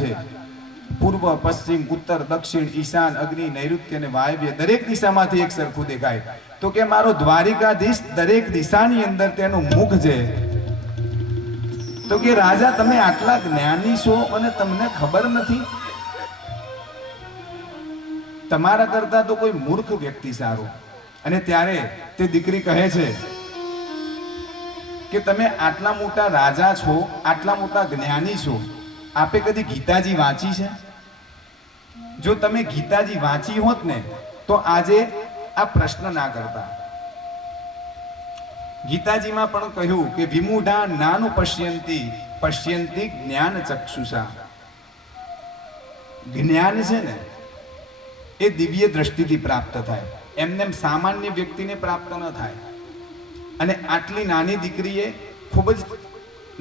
છે પૂર્વ પશ્ચિમ ઉત્તર દક્ષિણ ઈશાન અગ્નિ નૈઋત્ય અને વાયવ્ય દરેક દિશામાંથી એક સરખું દેખાય તો કે મારો દ્વારિકાધીશ દરેક દિશાની અંદર તેનું મુખ છે તો કે રાજા તમે આટલા જ્ઞાની છો અને તમને ખબર નથી તમારા કરતા તો કોઈ મૂર્ખ વ્યક્તિ સારું અને ત્યારે તે દીકરી કહે છે કે તમે આટલા મોટા રાજા છો આટલા મોટા જ્ઞાની છો આપે કદી ગીતાજી વાંચી છે જો તમે ગીતાજી વાંચી હોત ને તો આજે આ પ્રશ્ન ના કરતા ગીતાજીમાં પણ કહ્યું કે વિમૂઢા નાનું પશ્યંતી જ્ઞાન ચક્ષુષા જ્ઞાન છે ને એ દિવ્ય દ્રષ્ટિથી પ્રાપ્ત થાય એમને સામાન્ય વ્યક્તિને પ્રાપ્ત ન થાય અને આટલી નાની દીકરીએ ખૂબ જ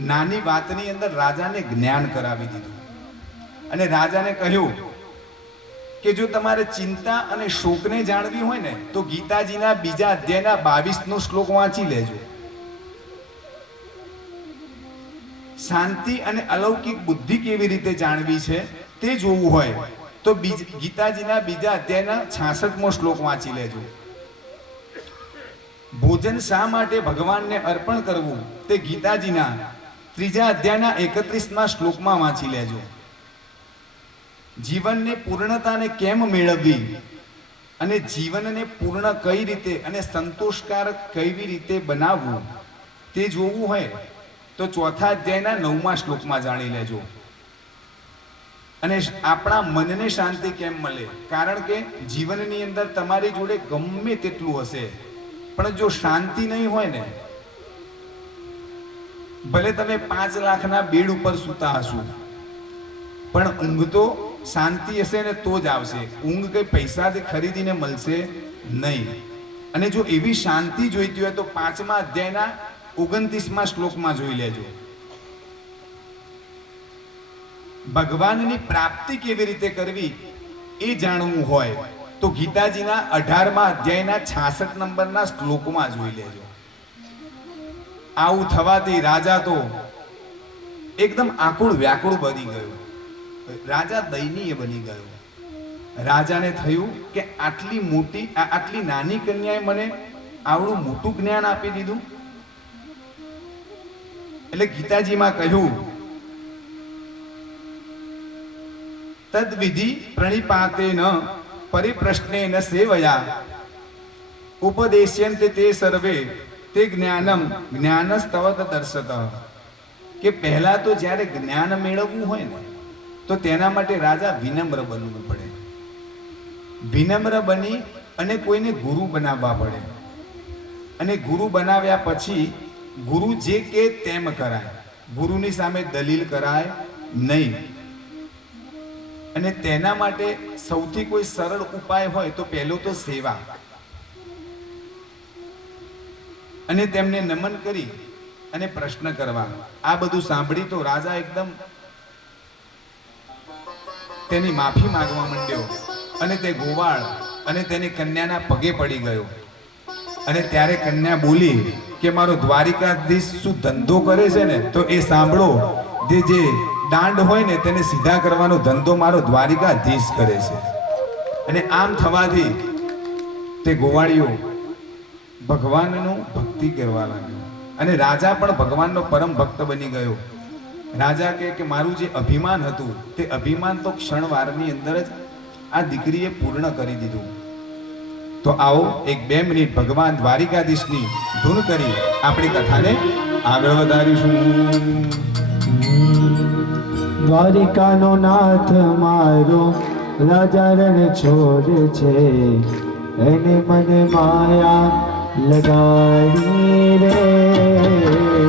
નાની વાતની અંદર રાજાને જ્ઞાન કરાવી દીધું અને રાજાને કહ્યું કે જો તમારે ચિંતા અને શોકને જાણવી હોય ને તો ગીતાજીના બીજા અધ્યાયના 22નો શ્લોક વાંચી લેજો શાંતિ અને અલૌકિક બુદ્ધિ કેવી રીતે જાણવી છે તે જોવું હોય તો ગીતાજીના બીજા અધ્યાયના 66મો શ્લોક વાંચી લેજો ભોજન શા માટે ભગવાનને અર્પણ કરવું તે ગીતાજીના 3જા અધ્યાયના 31મા શ્લોકમાં વાંચી લેજો જીવનને પૂર્ણતાને કેમ મેળવવી અને જીવનને પૂર્ણ કઈ રીતે અને સંતોષકારક કેવી રીતે બનાવવું તે જોવું હોય તો 4થા અધ્યાયના 9મા શ્લોકમાં જાણી લેજો અને આપણા મનને શાંતિ કેમ મળે કારણ કે જીવનની અંદર તમારી જોડે ગમે તેટલું હશે પણ જો શાંતિ નહીં હોય ને ભલે તમે 5 લાખના બેડ ઉપર સૂતા હશો પણ ઊંઘ તો શાંતિ હશે ને તો જ આવશે ઊંઘ કઈ પૈસાથી ખરીદીને મળશે નહીં અને જો એવી શાંતિ જોઈતી હોય તો 5મા અધ્યાયના 29મા શ્લોકમાં જોઈ લેજો ભગવાનની પ્રાપ્તિ કેવી રીતે કરવી એ જાણવું હોય તો ગીતાજીના 18મા અધ્યાયના 66 નંબરના શ્લોકમાં જોઈ લેજો આવું થવાથી રાજા તો એકદમ આકુળ વ્યાકુળ બની ગયો રાજા દયનીય બની ગયો રાજાને થયું કે આટલી નાની કન્યાએ મને આવડું મોટું જ્ઞાન આપી દીધું એટલે ગીતાજીમાં કહ્યું તદ્વિધિ પ્રણિપાતેન પરિપ્રશ્નેન સેવયા ઉપદેશ્યન્તે તે સર્વે તે જ્ઞાનસ્તવત દર્શત કે પહેલા તો જ્યારે જ્ઞાન મેળવવું હોય ને તો તેના માટે રાજા વિનમ્ર બનવું પડે વિનમ્ર બની અને કોઈને ગુરુ બનાવવા પડે અને ગુરુ બનાવ્યા પછી ગુરુ જે કે તેમ કરાય ગુરુની સામે દલીલ કરાય નહીં અને તેના માટે સૌથી કોઈ સરળ ઉપાય હોય તો પહેલો તો સેવા અને તેમને નમન કરી અને પ્રશ્ન કરવા આ બધું સાંભળી તો રાજા એકદમ તેની માફી માંગવા માંડ્યો અને તે ગોવાળ અને તેની કન્યાના પગે પડી ગયો અને ત્યારે કન્યા બોલી કે મારો દ્વારિકાધીશ શું ધંધો કરે છે ને તો એ સાંભળો જે દાંડ હોય ને તેને સીધા કરવાનો ધંધો મારો દ્વારિકાધીશ કરે છે અને આમ થવાથી તે ગોવાળીઓ ભગવાનનું ભક્તિ કરવા લાગ્યો અને રાજા પણ ભગવાનનો પરમ ભક્ત બની ગયો રાજા કે મારું જે અભિમાન હતું તે અભિમાન તો ક્ષણવારની અંદર જ આ દીકરીએ પૂર્ણ કરી દીધું તો આવો 1-2 મિનિટ ભગવાન દ્વારિકાધીશની ધૂન કરી આપણી કથાને આગળ વધારીશું દ્વારિકાનો નાથ મારો રાજા રણ છોડ છે એને મને માયા લગાડી રે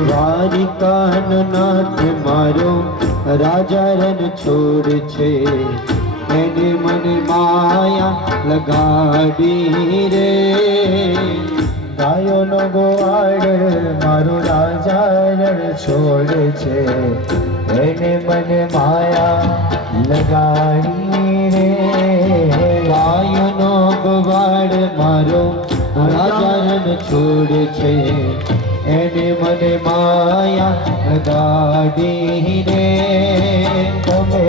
દ્વારિકાનો નાથ મારો રાજા રણ છોડ છે એને મને માયા લગાડી રે ગાયોનો ગોવાળ મારો રાજા રણ છોડ છે એને મને માયા લગાડી રે ગાયોનો ગોવાળ મારો રાજા રણ છોડ છે એને મને માયા લગાડી રે તમે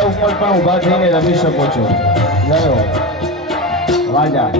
જગ્યા ઉપર પણ ઊભા થઈને રમી શકો છો. ગયો વાજા.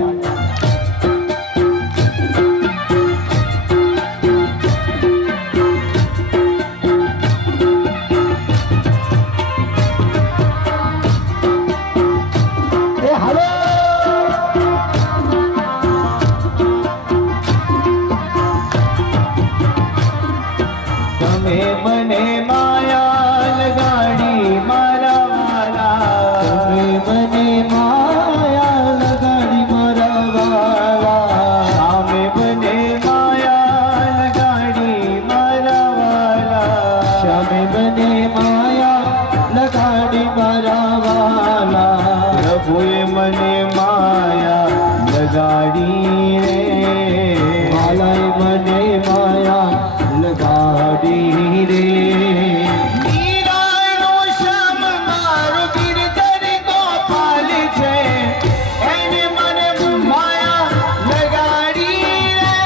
મને માયા લગાડી મારા વાલા, તમે મને માયા લગાડી મારા વાલા, સામે મને માયા લગાડી મારા વાલા, સામે મને માયા લગાડી મારા વાલા, પ્રભુએ મને માયા લગાડી રે, વાલાએ મને માયા લગાડી રે. મીરાનો શ્યામ મારો ગિરધર ગોપાલ છે, એને મને માયા લગાડી રે.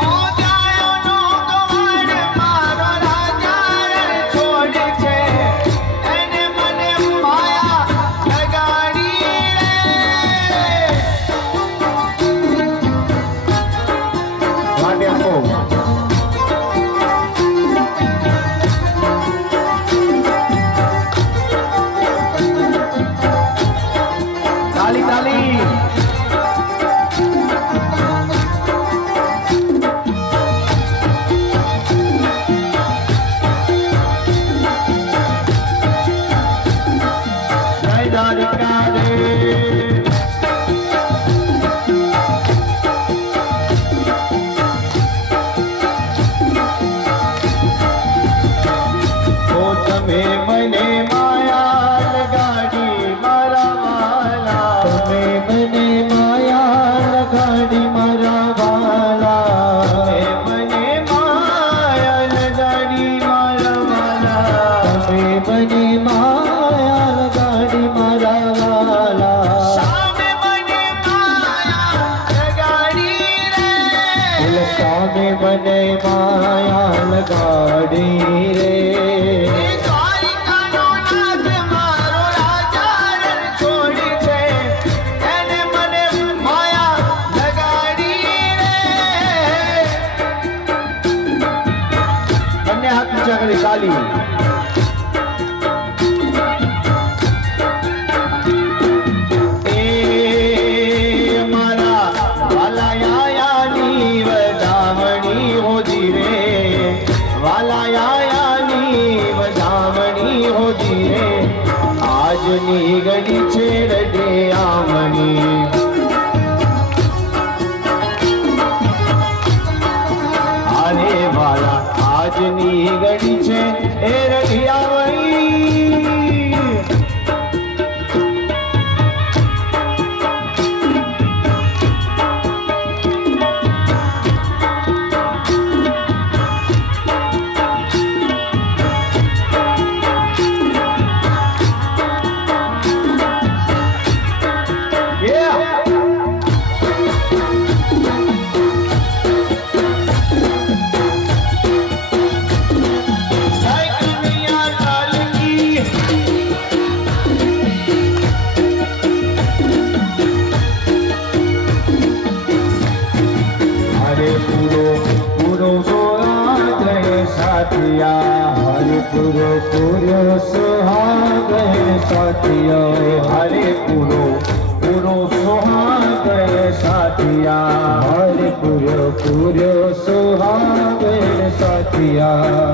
ઓ ગાયોનો ગોવાળ મારો રાજા રણ છોડ છે, એને મને માયા લગાડી રે. માટે આપો. તાલી તાલી. જય દ્વારિકા રે. ઓ તમે મને માયા લગાડી મારા વાલા, તમે મને માયા લગાડી મારા વાલા, તમે મને માયા લગાડી મારા વાલા, તમે મને માયા લગાડી મારા વાલા, સામે મને માયા લગાડી રે, સામે મને માયા લગાડી રે. દ્વારિકાનો નાથ મારો રાજા રણ છોડ છે, એને મને માયા લગાડી રે. બંને હાથ ઊંચા કરી તાલી. એ મારા વાલાયાની વધામણી હોજી રે, વાલાયાની વધામણી હોજી રે, આજની ઘડી છે રડે આમણી. અરે વાલા આજની ઘડી છે એ રડી આમણી. પૂરો પૂરો સુહાગ સાથિયા, હરે પૂરો પૂરો સુહાગ સાથિયા, હરે પૂરો પૂરો સુહાગ સાથિયા.